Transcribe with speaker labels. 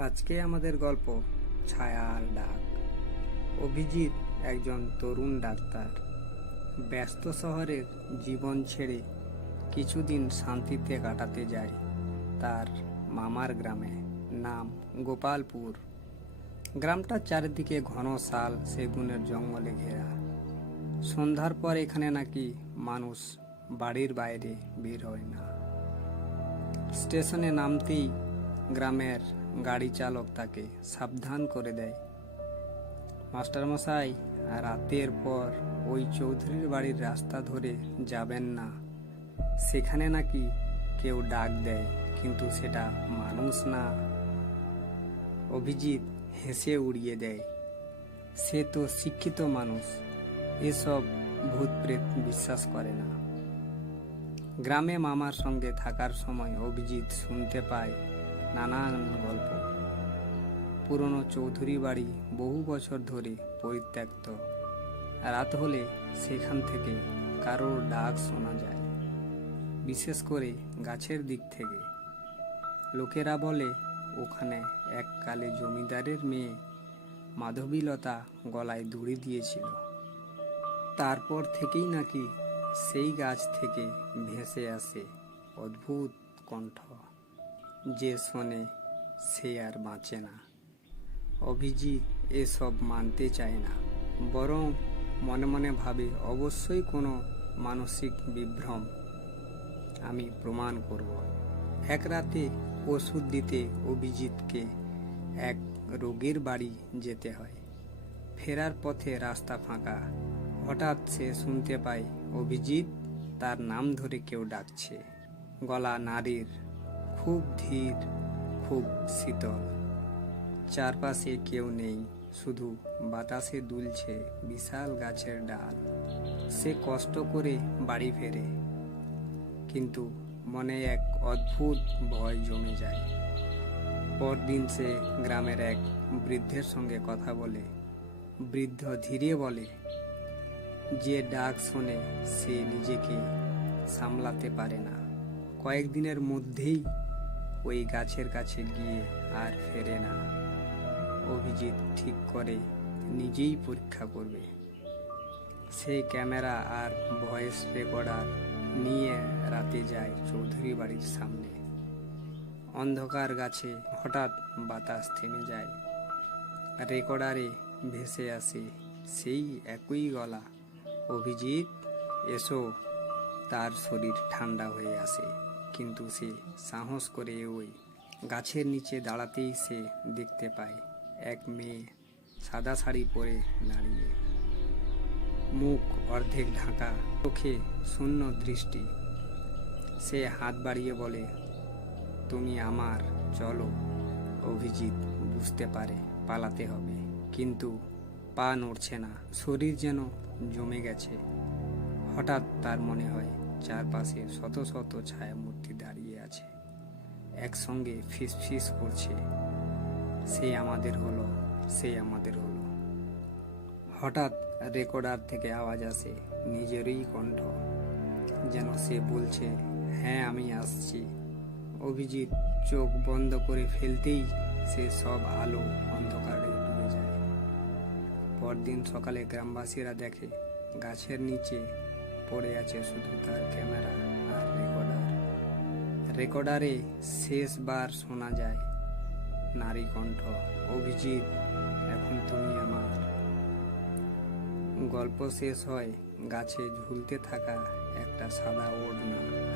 Speaker 1: আজকে আমাদের গল্প ছায়ার ডাক। অভিজিৎ একজন তরুণ ডাক্তার। ব্যস্ত শহরের জীবন ছেড়ে কিছুদিন শান্তিতে কাটাতে যায় তার মামার গ্রামে, নাম গোপালপুর। গ্রামটার চারিদিকে ঘন শাল, সেগুনের জঙ্গলে ঘেরা। সন্ধ্যার পর এখানে নাকি মানুষ বাড়ির বাইরে বের হয় না। স্টেশনে নামতেই গ্রামের গাড়ি চালক তাকে সাবধান করে দেয়। মাস্টারমশাই, রাতের পর ওই চৌধুরীর বাড়ির রাস্তা ধরে যাবেন না। সেখানে নাকি কেউ ডাক দেয়, কিন্তু সেটা মানুষ না। অভিজিৎ হেসে উড়িয়ে দেয়, সে তো শিক্ষিত মানুষ, এসব ভূত প্রেত বিশ্বাস করে না। গ্রামে মামার সঙ্গে থাকার সময় অভিজিৎ শুনতে পায় নানান গল্প। পুরনো চৌধুরী বাড়ি বহু বছর ধরে পরিত্যক্ত। রাত হলে সেখান থেকে কারোর ডাক শোনা যায়, বিশেষ করে গাছের দিক থেকে। লোকেরা বলে, ওখানে এককালে জমিদারের মেয়ে মাধবীলতা গলায় দড়ি দিয়েছিল। তারপর থেকেই নাকি সেই গাছ থেকে ভেসে আসে অদ্ভুত কণ্ঠ। যে শোনে, সে আর বাঁচে না। অভিজিৎ এসব মানতে চায় না, বরং মনে মনে ভাবে, অবশ্যই কোনো মানসিক বিভ্রম আমি প্রমাণ করব। এক রাতে ওষুধ দিতে অভিজিৎকে এক রোগীর বাড়ি যেতে হয়। ফেরার পথে রাস্তা ফাঁকা। হঠাৎ সে শুনতে পায়, অভিজিৎ, তার নাম ধরে কেউ ডাকছে। গলা নারীর খুব ধীর, খুব শীতল। চারপাশে কেউ নেই, শুধু বাতাসে দুলছে বিশাল গাছের ডাল। সে কষ্ট করে বাড়ি ফেরে, কিন্তু মনে এক অদ্ভুত ভয় জমে যায়। পরদিন সে গ্রামের এক বৃদ্ধের সঙ্গে কথা বলে। বৃদ্ধ ধীরে বলে, যে ডাক শোনে সে নিজেকে সামলাতে পারে না। কয়েকদিনের মধ্যেই ওই গাছের কাছে গিয়ে আর ফেরে না। অভিজিৎ ঠিক করে নিজেই পরীক্ষা করবে। সে ক্যামেরা আর ভয়েস রেকর্ডার নিয়ে রাতে যায় চৌধুরী বাড়ির সামনে। অন্ধকার গাছে হঠাৎ বাতাস থেমে যায়। রেকর্ডারে ভেসে আসে সেই একই গলা, অভিজিৎ, এসো। তার শরীর ঠান্ডা হয়ে আসে। কিন্তু সে সাহস করে ওই গাছের নিচে দাঁড়াতেই সে দেখতে পায় এক মেয়ে সাদা শাড়ি পরে দাঁড়িয়ে। মুখ অর্ধেক ঢাকা, চোখে শূন্য দৃষ্টি। সে হাত বাড়িয়ে বলে, তুমি আমার, চলো। অভিজিৎ বুঝতে পারে, পালাতে হবে। কিন্তু পা নড়ছে না, শরীর যেন জমে গেছে। হঠাৎ তার মনে হয় চারপাশে শত শত ছায়ামূর্তি দাঁড়িয়ে আছে। একসঙ্গে ফিস ফিস করছে। সে আমাদের হলো, সে আমাদের হলো। হঠাৎ রেকর্ডার থেকে আওয়াজ আসে, নিজেরই কণ্ঠ। যেন সে বলছে হ্যাঁ আমি আসছি। অভিজিৎ চোখ বন্ধ করে ফেলতেই সে সব আলো অন্ধকারে ডুবে যায়। পরদিন সকালে গ্রামবাসীরা দেখে, গাছের নিচে পড়ে আছে শুধু তার ক্যামেরা আর রেকর্ডার রেকর্ডারে শেষবার শোনা যায়, নারী কণ্ঠ, অভিজিৎ, এখন তুমি আমার। গল্প শেষ হয় গাছে ঝুলতে থাকা একটা সাদা ওড়না উড়ছে